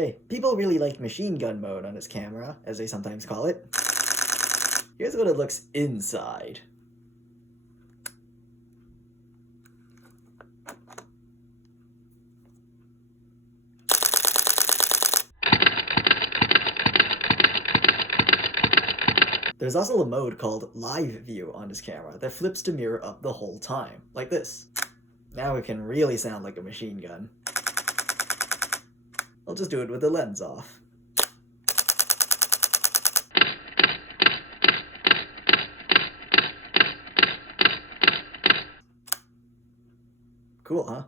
Hey, people really like machine gun mode on this camera, as they sometimes call it. Here's what it looks inside. There's also a mode called Live View on this camera that flips the mirror up the whole time, like this. Now it can really sound like a machine gun. I'll just do it with the lens off. Cool, huh?